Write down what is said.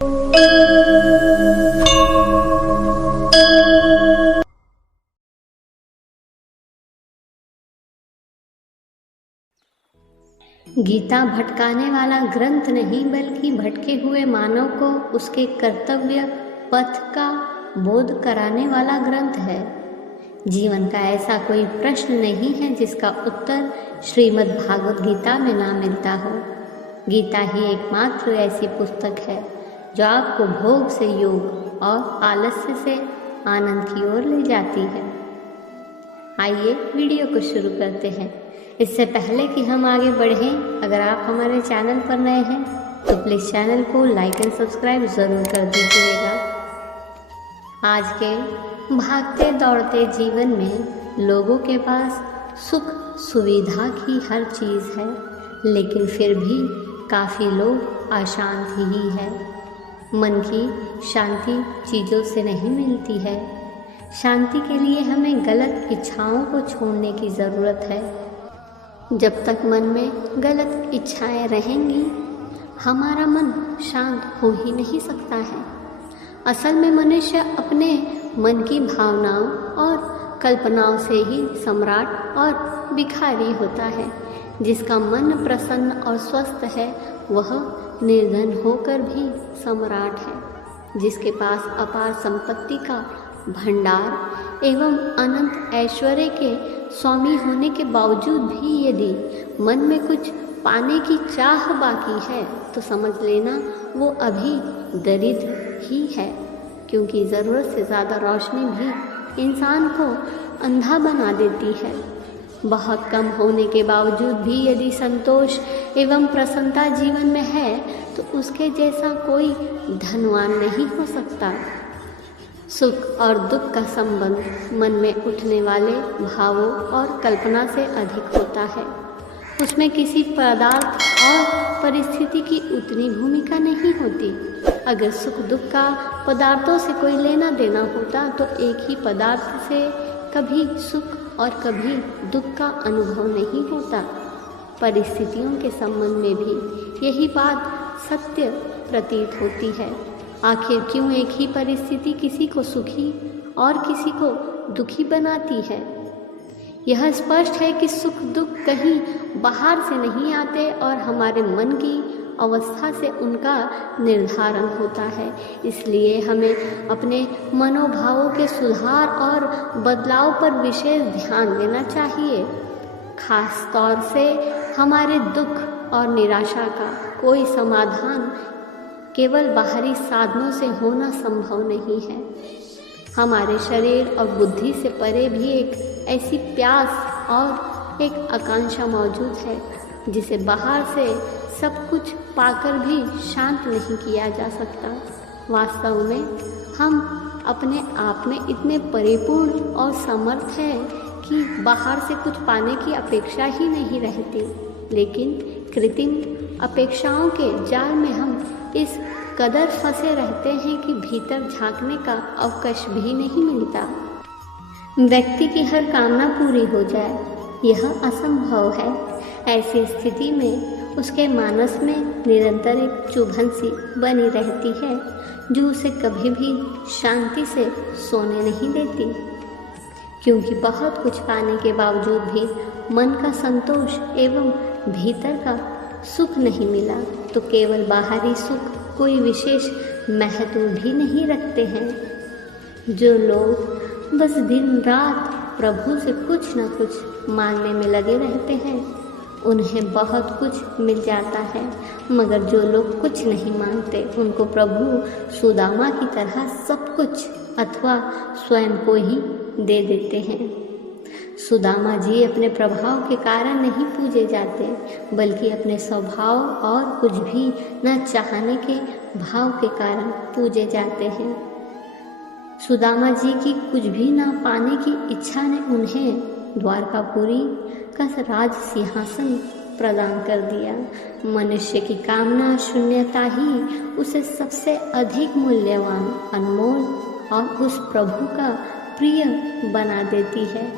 गीता भटकाने वाला ग्रंथ नहीं, बल्कि भटके हुए मानव को उसके कर्तव्य पथ का बोध कराने वाला ग्रंथ है। जीवन का ऐसा कोई प्रश्न नहीं है जिसका उत्तर श्रीमद् भागवत गीता में ना मिलता हो। गीता ही एकमात्र ऐसी पुस्तक है जो आपको भोग से योग और आलस्य से आनंद की ओर ले जाती है। आइए वीडियो को शुरू करते हैं। इससे पहले कि हम आगे बढ़ें, अगर आप हमारे चैनल पर नए हैं तो प्लीज़ चैनल को लाइक एंड सब्सक्राइब ज़रूर कर दीजिएगा। आज के भागते दौड़ते जीवन में लोगों के पास सुख सुविधा की हर चीज़ है, लेकिन फिर भी काफ़ी लोग अशांत ही है। मन की शांति चीज़ों से नहीं मिलती है। शांति के लिए हमें गलत इच्छाओं को छोड़ने की ज़रूरत है। जब तक मन में गलत इच्छाएं रहेंगी, हमारा मन शांत हो ही नहीं सकता है। असल में मनुष्य अपने मन की भावनाओं और कल्पनाओं से ही सम्राट और भिखारी होता है। जिसका मन प्रसन्न और स्वस्थ है वह निर्धन होकर भी सम्राट है। जिसके पास अपार संपत्ति का भंडार एवं अनंत ऐश्वर्य के स्वामी होने के बावजूद भी यदि मन में कुछ पाने की चाह बाकी है तो समझ लेना वो अभी दरिद्र ही है, क्योंकि ज़रूरत से ज़्यादा रोशनी भी इंसान को अंधा बना देती है। बहुत कम होने के बावजूद भी यदि संतोष एवं प्रसन्नता जीवन में है तो उसके जैसा कोई धनवान नहीं हो सकता। सुख और दुख का संबंध मन में उठने वाले भावों और कल्पना से अधिक होता है। उसमें किसी पदार्थ और परिस्थिति की उतनी भूमिका नहीं होती। अगर सुख दुख का पदार्थों से कोई लेना देना होता तो एक ही पदार्थ से कभी सुख और कभी दुख का अनुभव नहीं होता। परिस्थितियों के संबंध में भी यही बात सत्य प्रतीत होती है। आखिर क्यों एक ही परिस्थिति किसी को सुखी और किसी को दुखी बनाती है? यह स्पष्ट है कि सुख दुख कहीं बाहर से नहीं आते और हमारे मन की अवस्था से उनका निर्धारण होता है। इसलिए हमें अपने मनोभावों के सुधार और बदलाव पर विशेष ध्यान देना चाहिए। खास तौर से हमारे दुख और निराशा का कोई समाधान केवल बाहरी साधनों से होना संभव नहीं है। हमारे शरीर और बुद्धि से परे भी एक ऐसी प्यास और एक आकांक्षा मौजूद है जिसे बाहर से सब कुछ पाकर भी शांत नहीं किया जा सकता। वास्तव में हम अपने आप में इतने परिपूर्ण और समर्थ हैं कि बाहर से कुछ पाने की अपेक्षा ही नहीं रहती, लेकिन कृत्रिम अपेक्षाओं के जाल में हम इस कदर फंसे रहते हैं कि भीतर झांकने का अवकाश भी नहीं मिलता। व्यक्ति की हर कामना पूरी हो जाए यह असंभव है। ऐसी स्थिति में उसके मानस में निरंतर एक चुभन सी बनी रहती है जो उसे कभी भी शांति से सोने नहीं देती। क्योंकि बहुत कुछ पाने के बावजूद भी मन का संतोष एवं भीतर का सुख नहीं मिला तो केवल बाहरी सुख कोई विशेष महत्व भी नहीं रखते हैं। जो लोग बस दिन रात प्रभु से कुछ न कुछ मांगने में लगे रहते हैं उन्हें बहुत कुछ मिल जाता है, मगर जो लोग कुछ नहीं मांगते उनको प्रभु सुदामा की तरह सब कुछ अथवा स्वयं को ही दे देते हैं। सुदामा जी अपने प्रभाव के कारण नहीं पूजे जाते, बल्कि अपने स्वभाव और कुछ भी न चाहने के भाव के कारण पूजे जाते हैं। सुदामा जी की कुछ भी न पाने की इच्छा ने उन्हें द्वारकापुरी का राज सिंहासन प्रदान कर दिया। मनुष्य की कामना शून्यता ही उसे सबसे अधिक मूल्यवान, अनमोल और उस प्रभु का प्रिय बना देती है।